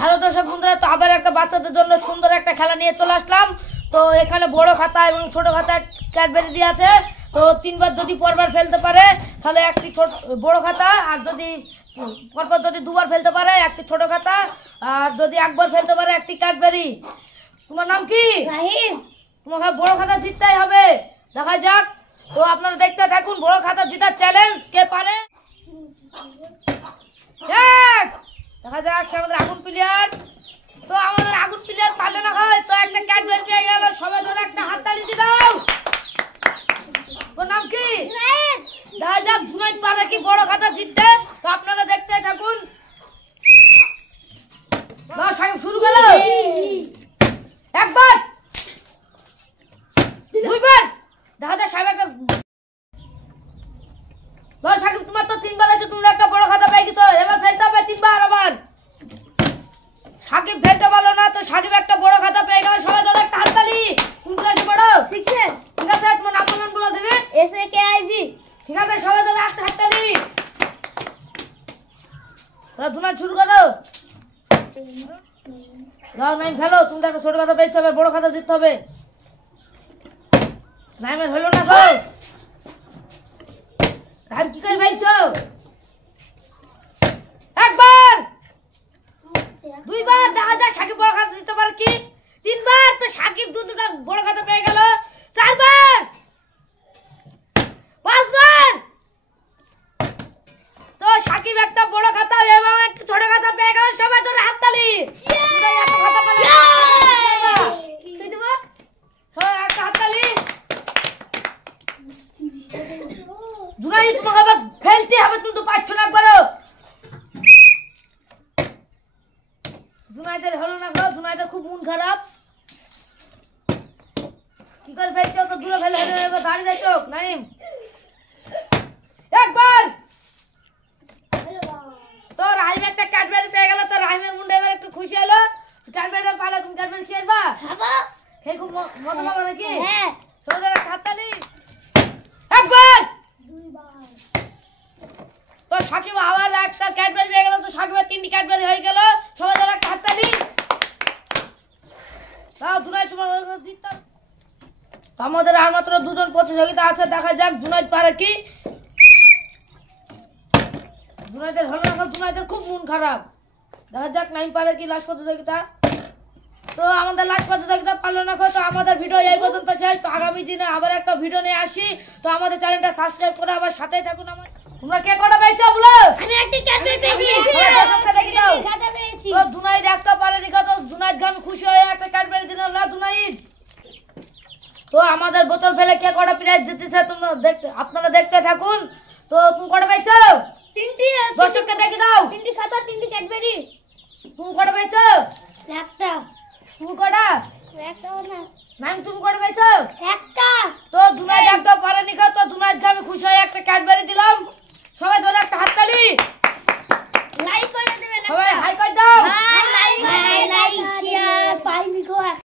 Hello দর্শক বন্ধুরা, তো আবার একটা বাচ্চাদের জন্য সুন্দর একটা খেলা নিয়ে চলে আসলাম। তো এখানে বড় খাতা এবং ছোট খাতা ক্যাডবেরি দিয়ে আছে। তো তিনবার যদি পরবার ফেলতে পারে তাহলে একটি ছোট বড় খাতা, আর যদি পরপর যদি দুবার ফেলতে পারে একটি ছোট খাতা, আর যদি একবার ফেলতে পারে একটি ক্যাডবেরি। তোমার নাম কি? রাহিম। তোমাকে বড় খাতা জিততেই হবে, দেখা যাক। তো আপনারা দেখতে থাকুন বড় খাতা জেতার চ্যালেঞ্জ, কে পারে। দেখা যাক সে আমাদের আগুন প্লেয়ার। তো আমাদের আগুন প্লেয়ার পারলে না হয়, তো একটা ক্যাডবেরি পেয়ে গেল। সবাই ধরে একটা হাততালি দিয়ে দাও। তোর নাম কি? দেখা যাক জুনাইদ পারে কি বড় খাতা জিততে। তো আপনারা দেখতে থাকুন। বাস শুরু করো। একবার, দুইবার, দেখা যাক সাহেব একটা। বাস সাকিব তোমার তো তিনবার আছে, তুমি একটা বড় খাতা পেয়ে গেছো। এবার ফেলতে হবে তিনবার। আবার সাকিব ফেলতে পারলো না, তো সাকিব একটা বড় খাতা পেয়ে গেল। সবাই ধরে একটা হাততালি। কোন ক্লাসে পড়ো? 6 এ। ঠিক আছে, তোমার নাম বলো দিদি। SAKIB। ঠিক আছে, সবাই ধরে একটা হাততালি। তো তুমি শুরু করো। দাও নাইম ফেলো। তুমি একটা ছোট খাতা পেয়েছো, এবার বড় খাতা জিততে হবে। নাইমের হলো না গো। নাইম কি করে ফেলছো? একবার, দুইবার, দেখা যাক সাকিব বড় খাতা জিততে পারে কি। তিনবার, তো সাকিব দুটো বড় খাতা পেয়ে গেল। চারবার, পাঁচবার, তো সাকিব একটা বড় খাতা এবং একটা ছোট খাতা পেয়ে গেল। সবাই ধরে হাততালি। একটা খাতা পেলে তুই দেব। সবাই একটা হাততালি। জুনাইদ তোমাকে আবার ফেলতে হবে, তুমি তো পারছো না একবারও। জুনাইদের হলো না গো, জুনাইদের খুব মন খারাপ। কি করে ফেলছো? তো দূরে ফেলে এবার দাঁড়িয়ে যাইছো। নাইম একবার, তো রাহিম একটা ক্যাডবেরি পেয়ে গেল। তো রাহিমের মুন্ডে এবার একটু খুশি হলো। ক্যাডবেরিটা পাইলে তুমি ক্যাডবেরি খেলবা? খাবো। খেয়ে খুব মজা পাবে নাকি? হ্যাঁ। সবাই একটা হাততালি। একবার, দুইবার। তো সাকিব আবার একটা ক্যাডবেরি পেয়ে গেল। তো সাকিবের 3টি ক্যাডবেরি হয়ে গেল। সবাই ধরে একটা হাততালি দাও। জুনাইদ তোমার জিততে। আমাদের আর মাত্র দুজন প্রতিযোগিতা আছে, দেখা যাক জুনাইদ পারে কি। জুনাইদের হলো না, জুনাইদের খুব মন খারাপ। দেখা যাক নাইম পারে কি লাস্ট প্রতিযোগিতা। তো আমাদের লাস্ট প্রতিযোগিতা পারলো না। তো আমাদের ভিডিও এই পর্যন্ত শেষ। তো আগামী দিনে আবার একটা ভিডিও নিয়ে আসি। তো আমাদের চ্যানেলটা সাবস্ক্রাইব করে আবার সাথেই থাকুন। তোমরা কে কটা পেয়েছো বলো? আমি একটা ক্যাডবেরি পেয়েছি। দর্শককে দেখি দাও। খাতা পেয়েছি। তো জুনাইদ একটা পারে নি। তো জুনাইদকে আমি খুশি হয়ে একটা ক্যাডবেরি দিলাম না জুনাইদ। তো আমাদের বোতল ফেলে কে কটা প্রাইজ জিতেছে তোমরা আপনারা দেখতে থাকুন। তো তুমি কটা পেয়েছো? 3টি। দর্শককে দেখি দাও। 3টি খাতা, 3টি ক্যাডবেরি। তুমি কটা পেয়েছো? একটা। তুমি কটা? একটাও না। নাইম তুমি কটা পেয়েছো? একটা। তো জুনাইদ একটা পারেনি। তো জুনাইদকে আমি খুশি হয়ে একটা ক্যাডবেরি দিলাম। সবাই ধরে একটা হাততালি। লাইক করে দেবেন। সবাই হাই করে দাও।